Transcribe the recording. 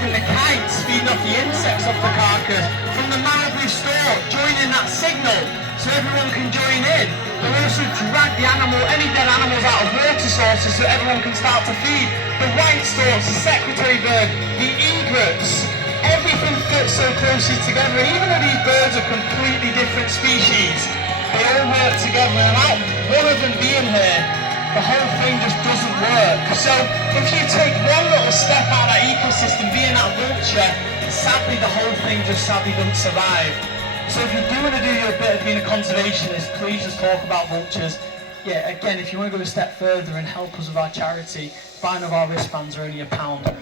and the kites feeding off the insects off the carcass, from the Marabou stork joining that signal so everyone can join in. They'll also drag the animal, any dead animals out of water sources so everyone can start to feed. The white storks, the secretary bird, the egrets, everything fits so closely together. Even though these birds are completely different species, they all work together, and without one of them being here, the whole thing just doesn't work. So if you take one little step out of that ecosystem, being that vulture, sadly the whole thing just sadly doesn't survive. So if you do want to do your bit of being a conservationist, please just talk about vultures. Yeah, again, if you want to go a step further and help us with our charity, buying of our wristbands are only £1.